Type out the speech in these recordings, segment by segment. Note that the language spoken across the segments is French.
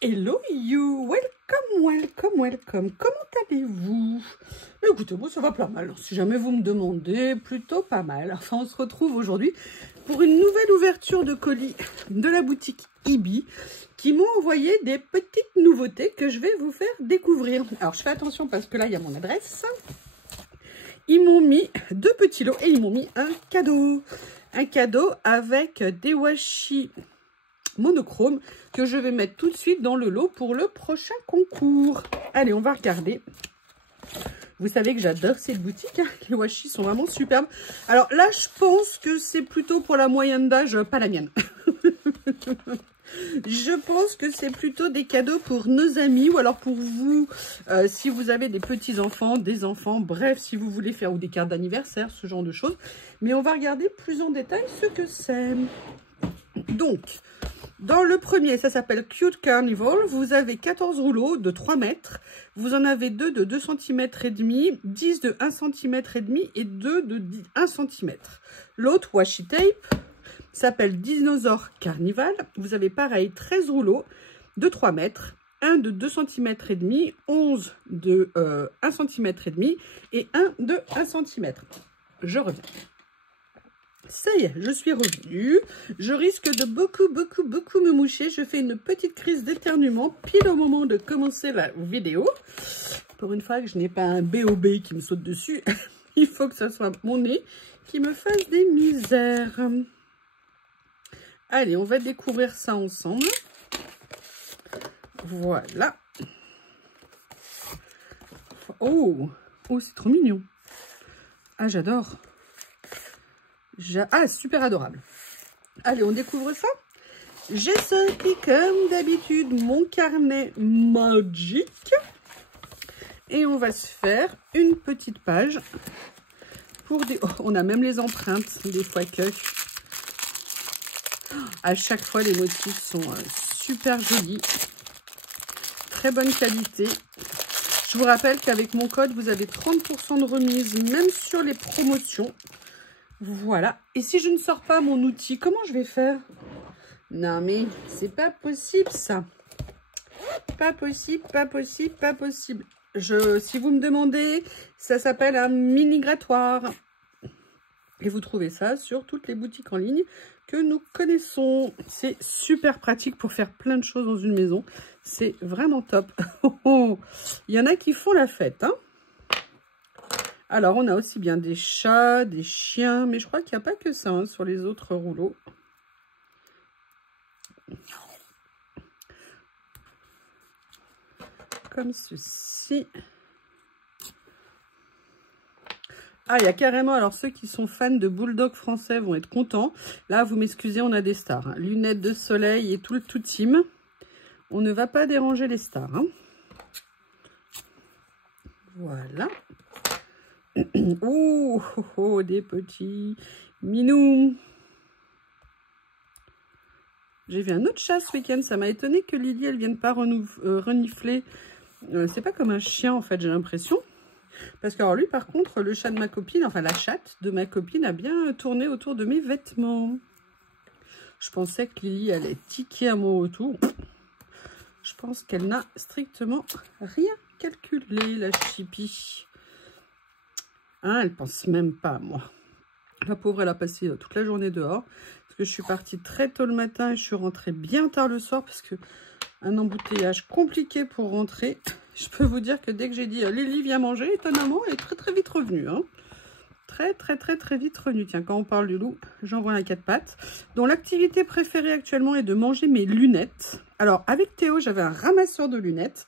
Hello you, welcome, comment allez-vous? Écoutez, moi ça va pas mal, si jamais vous me demandez, plutôt pas mal. Enfin, on se retrouve aujourd'hui pour une nouvelle ouverture de colis de la boutique Ibi qui m'ont envoyé des petites nouveautés que je vais vous faire découvrir. Alors je fais attention parce que là il y a mon adresse. Ils m'ont mis 2 petits lots et ils m'ont mis un cadeau. Un cadeau avec des washi monochrome que je vais mettre tout de suite dans le lot pour le prochain concours. Allez, on va regarder. Vous savez que j'adore cette boutique, hein. Les washi sont vraiment superbes. Alors là, je pense que c'est plutôt pour la moyenne d'âge, pas la mienne. Je pense que c'est plutôt des cadeaux pour nos amis ou alors pour vous, si vous avez des petits-enfants, des enfants, bref, si vous voulez faire ou des cartes d'anniversaire, ce genre de choses. Mais on va regarder plus en détail ce que c'est. Donc, dans le premier, ça s'appelle Cute Carnival. Vous avez 14 rouleaux de 3 mètres. Vous en avez 2 de 2 cm et demi, 10 de 1 cm et demi et 2 de 1 cm. L'autre washi tape s'appelle Dinosaur Carnival. Vous avez pareil 13 rouleaux de 3 mètres, 1 de 2 cm et demi, 11 de 1 cm et demi et 1 de 1 cm. Je reviens. Ça y est, je suis revenue. Je risque de beaucoup me moucher. Je fais une petite crise d'éternuement pile au moment de commencer la vidéo. Pour une fois que je n'ai pas un BOB qui me saute dessus, il faut que ce soit mon nez qui me fasse des misères. Allez, on va découvrir ça ensemble. Voilà. Oh, oh, c'est trop mignon. Ah, j'adore. Ah, super adorable. Allez, on découvre ça. J'ai sorti comme d'habitude mon carnet magique. Et on va se faire une petite page pour des... Oh, on a même les empreintes des fois que... À chaque fois, les motifs sont super jolis. Très bonne qualité. Je vous rappelle qu'avec mon code, vous avez 30% de remise, même sur les promotions. Voilà. Et si je ne sors pas mon outil, comment je vais faire? Non, mais c'est pas possible, ça. Pas possible. Si vous me demandez, ça s'appelle un mini grattoir. Et vous trouvez ça sur toutes les boutiques en ligne que nous connaissons. C'est super pratique pour faire plein de choses dans une maison. C'est vraiment top. Il y en a qui font la fête, hein. Alors, on a aussi bien des chats, des chiens, mais je crois qu'il n'y a pas que ça hein, sur les autres rouleaux. Comme ceci. Ah, il y a carrément, alors ceux qui sont fans de bulldog français vont être contents. Là, vous m'excusez, on a des stars. Hein. Lunettes de soleil et tout le tout team. On ne va pas déranger les stars. Hein. Voilà. Oh, oh, oh, des petits minous. J'ai vu un autre chat ce week-end. Ça m'a étonné que Lily, elle vienne pas renifler. C'est pas comme un chien, en fait, j'ai l'impression. Parce que, alors lui, par contre, le chat de ma copine, enfin la chatte de ma copine a bien tourné autour de mes vêtements. Je pensais que Lily allait tiquer à mon retour. Je pense qu'elle n'a strictement rien calculé, la chipie. Hein, elle pense même pas à moi. La pauvre, elle a passé toute la journée dehors. Parce que je suis partie très tôt le matin et je suis rentrée bien tard le soir. Parce que un embouteillage compliqué pour rentrer. Je peux vous dire que dès que j'ai dit Lily viens manger, étonnamment, elle est très vite revenue. Hein. Très vite revenue. Tiens, quand on parle du loup, j'envoie un 4 pattes. Donc l'activité préférée actuellement est de manger mes lunettes. Alors avec Théo, j'avais un ramasseur de lunettes.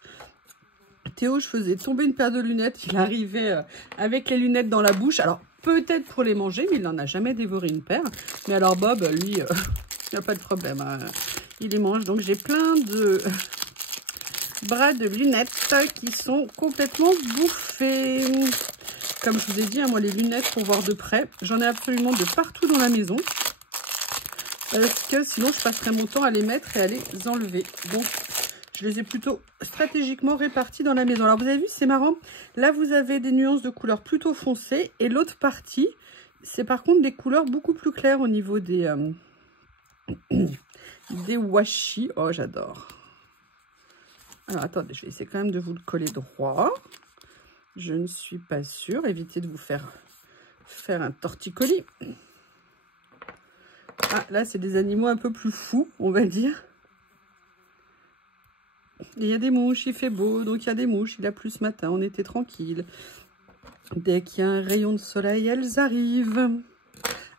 Théo, je faisais tomber une paire de lunettes. Il arrivait avec les lunettes dans la bouche. Alors, peut-être pour les manger, mais il n'en a jamais dévoré une paire. Mais alors, Bob, lui, il n'y a pas de problème. Hein. Il les mange. Donc, j'ai plein de bras de lunettes qui sont complètement bouffés. Comme je vous ai dit, hein, moi, les lunettes pour voir de près, j'en ai absolument de partout dans la maison. Parce que sinon, je passerais mon temps à les mettre et à les enlever. Donc, je les ai plutôt stratégiquement répartis dans la maison. Alors, vous avez vu, c'est marrant. Là, vous avez des nuances de couleurs plutôt foncées. Et l'autre partie, c'est par contre des couleurs beaucoup plus claires au niveau des washi. Oh, j'adore. Alors, attendez, je vais essayer quand même de vous le coller droit. Je ne suis pas sûre. Évitez de vous faire un torticolis. Ah, là, c'est des animaux un peu plus fous, on va dire. Et il y a des mouches, il fait beau, donc il y a des mouches. Il a plu ce matin, on était tranquille. Dès qu'il y a un rayon de soleil, elles arrivent.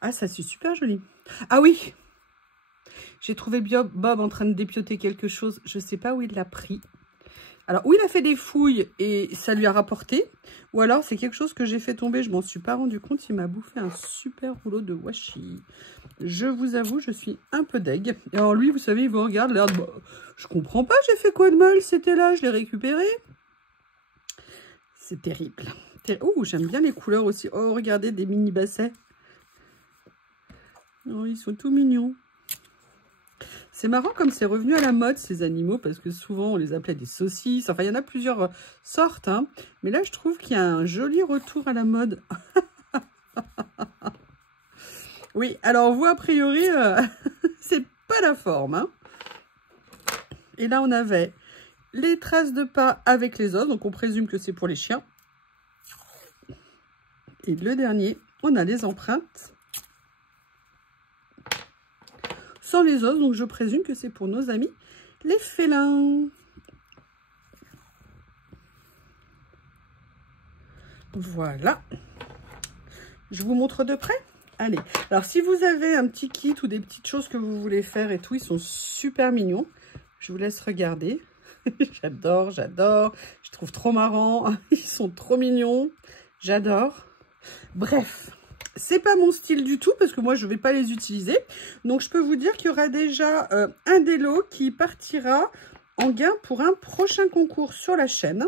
Ah, ça, c'est super joli. Ah oui, j'ai trouvé Bob en train de dépioter quelque chose. Je ne sais pas où il l'a pris. Alors, ou il a fait des fouilles et ça lui a rapporté, ou alors c'est quelque chose que j'ai fait tomber, je m'en suis pas rendu compte, il m'a bouffé un super rouleau de washi. Je vous avoue, je suis un peu deg. Et alors lui, vous savez, il vous regarde, l'air de, bah, je comprends pas, j'ai fait quoi de mal, c'était là, je l'ai récupéré. C'est terrible. Oh, j'aime bien les couleurs aussi. Oh, regardez, des mini bassets. Oh, ils sont tout mignons. C'est marrant comme c'est revenu à la mode, ces animaux, parce que souvent, on les appelait des saucisses. Enfin, il y en a plusieurs sortes, hein. Mais là, je trouve qu'il y a un joli retour à la mode. Oui, alors vous, a priori, c'est pas la forme, hein. Et là, on avait les traces de pas avec les os, donc on présume que c'est pour les chiens. Et le dernier, on a les empreintes sans les os, donc je présume que c'est pour nos amis les félins. Voilà. Je vous montre de près. Allez, alors si vous avez un petit kit ou des petites choses que vous voulez faire et tout, ils sont super mignons. Je vous laisse regarder. J'adore, j'adore. Je trouve trop marrant. Ils sont trop mignons. J'adore. Bref, c'est pas mon style du tout parce que moi, je ne vais pas les utiliser. Donc, je peux vous dire qu'il y aura déjà un des lots qui partira en gain pour un prochain concours sur la chaîne.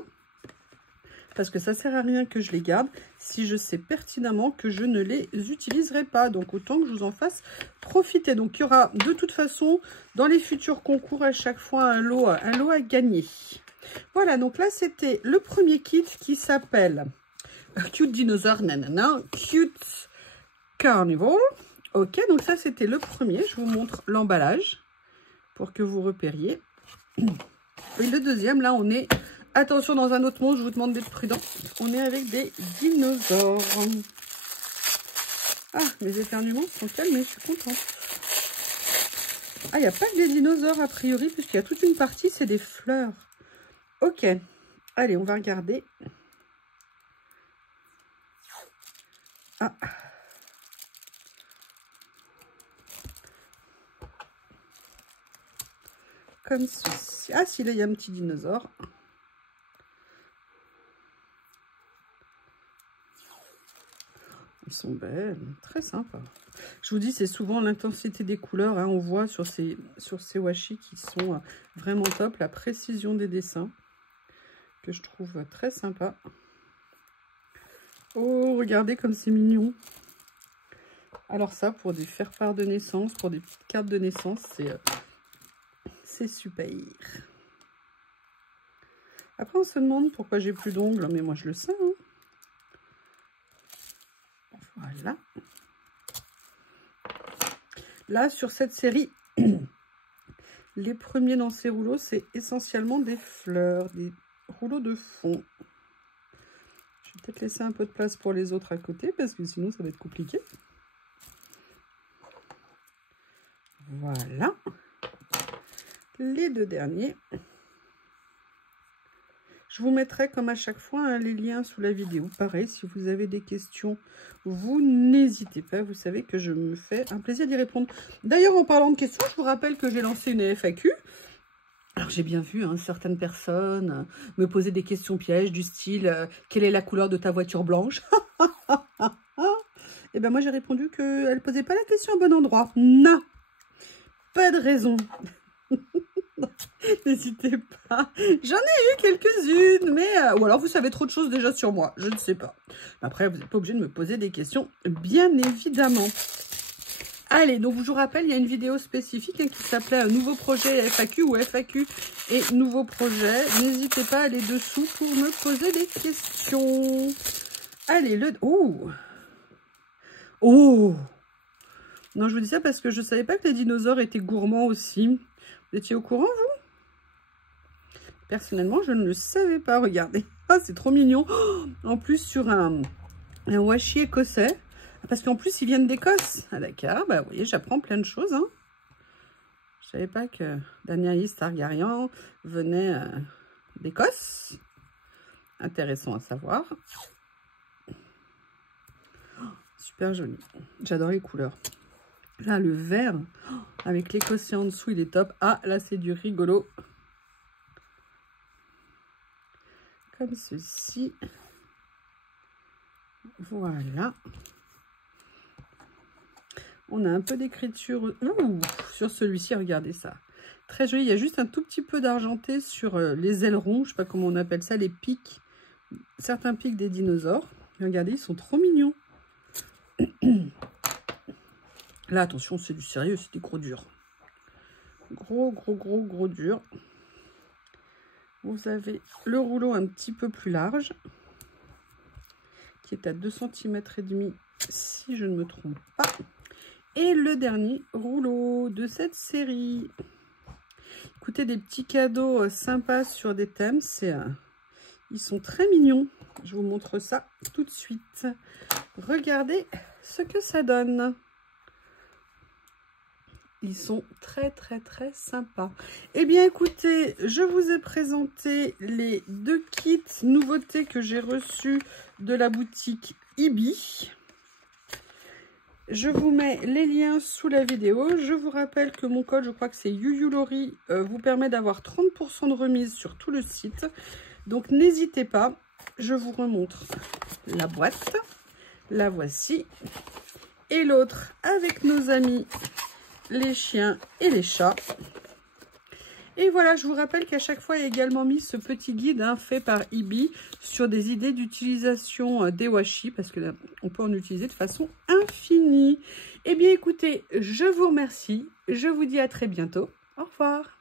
Parce que ça ne sert à rien que je les garde si je sais pertinemment que je ne les utiliserai pas. Donc, autant que je vous en fasse profiter. Donc, il y aura de toute façon, dans les futurs concours, à chaque fois un lot à gagner. Voilà, donc là, c'était le premier kit qui s'appelle Cute Dinosaur, nanana, Cute Carnival. Ok, donc ça, c'était le premier. Je vous montre l'emballage pour que vous repériez. Et le deuxième, là, on est... Attention, dans un autre monde, je vous demande d'être prudent. On est avec des dinosaures. Ah, mes éternuements sont calmés, je suis contente. Ah, il n'y a pas que des dinosaures, a priori, puisqu'il y a toute une partie, c'est des fleurs. Ok. Allez, on va regarder. Ah. Comme ceci. Ah, si, là, il y a un petit dinosaure. Ils sont belles, très sympa. Je vous dis, c'est souvent l'intensité des couleurs. Hein, on voit sur ces washi qui sont vraiment top. La précision des dessins que je trouve très sympa. Oh, regardez comme c'est mignon. Alors ça, pour des faire-part de naissance, pour des petites cartes de naissance, c'est super. Après, on se demande pourquoi j'ai plus d'ongles, mais moi je le sais. Hein. Voilà. Là, sur cette série, les premiers dans ces rouleaux, c'est essentiellement des fleurs, des rouleaux de fond. Je vais peut-être laisser un peu de place pour les autres à côté, parce que sinon, ça va être compliqué. Voilà. Les deux derniers. Je vous mettrai comme à chaque fois hein, les liens sous la vidéo. Pareil, si vous avez des questions, vous n'hésitez pas. Vous savez que je me fais un plaisir d'y répondre. D'ailleurs, en parlant de questions, je vous rappelle que j'ai lancé une FAQ. Alors, j'ai bien vu hein, certaines personnes me poser des questions pièges du style « Quelle est la couleur de ta voiture blanche ?» Et bien, moi, j'ai répondu qu'elle ne posait pas la question au bon endroit. Non, pas de raison. N'hésitez pas. J'en ai eu quelques-unes, mais... ou alors vous savez trop de choses déjà sur moi. Je ne sais pas. Après, vous n'êtes pas obligé de me poser des questions, bien évidemment. Allez, donc je vous rappelle, il y a une vidéo spécifique hein, qui s'appelait « Nouveau projet FAQ » ou « FAQ et nouveau projet ». N'hésitez pas à aller dessous pour me poser des questions. Allez, le... Oh! Oh! Non, je vous dis ça parce que je ne savais pas que les dinosaures étaient gourmands aussi. Vous étiez au courant, vous? Personnellement, je ne le savais pas. Regardez. Ah, c'est trop mignon. Oh, en plus, sur un washi écossais. Parce qu'en plus, ils viennent d'Écosse. Ah, d'accord. Bah, vous voyez, j'apprends plein de choses. Hein. Je ne savais pas que Daenerys Targaryen venait d'Écosse. Intéressant à savoir. Oh, super joli. J'adore les couleurs. Là, le vert, avec l'écossais en dessous, il est top. Ah, là, c'est du rigolo. Comme ceci. Voilà. On a un peu d'écriture sur celui-ci. Regardez ça. Très joli. Il y a juste un tout petit peu d'argenté sur les ailerons. Je ne sais pas comment on appelle ça. Les pics. Certains pics des dinosaures. Regardez, ils sont trop mignons. Là, attention, c'est du sérieux, c'est des gros durs. Gros dur. Vous avez le rouleau un petit peu plus large, qui est à 2,5 cm si je ne me trompe pas. Et le dernier rouleau de cette série. Écoutez, des petits cadeaux sympas sur des thèmes, ils sont très mignons. Je vous montre ça tout de suite. Regardez ce que ça donne. Ils sont très sympas. Eh bien, écoutez, je vous ai présenté les 2 kits nouveautés que j'ai reçus de la boutique Ibi. Je vous mets les liens sous la vidéo. Je vous rappelle que mon code, je crois que c'est YuYuLori, vous permet d'avoir 30% de remise sur tout le site. Donc, n'hésitez pas. Je vous remontre la boîte. La voici. Et l'autre avec nos amis les chiens et les chats. Et voilà, je vous rappelle qu'à chaque fois, il y a également mis ce petit guide fait par Ibi sur des idées d'utilisation des washi, parce que là, on peut en utiliser de façon infinie. Eh bien, écoutez, je vous remercie. Je vous dis à très bientôt. Au revoir.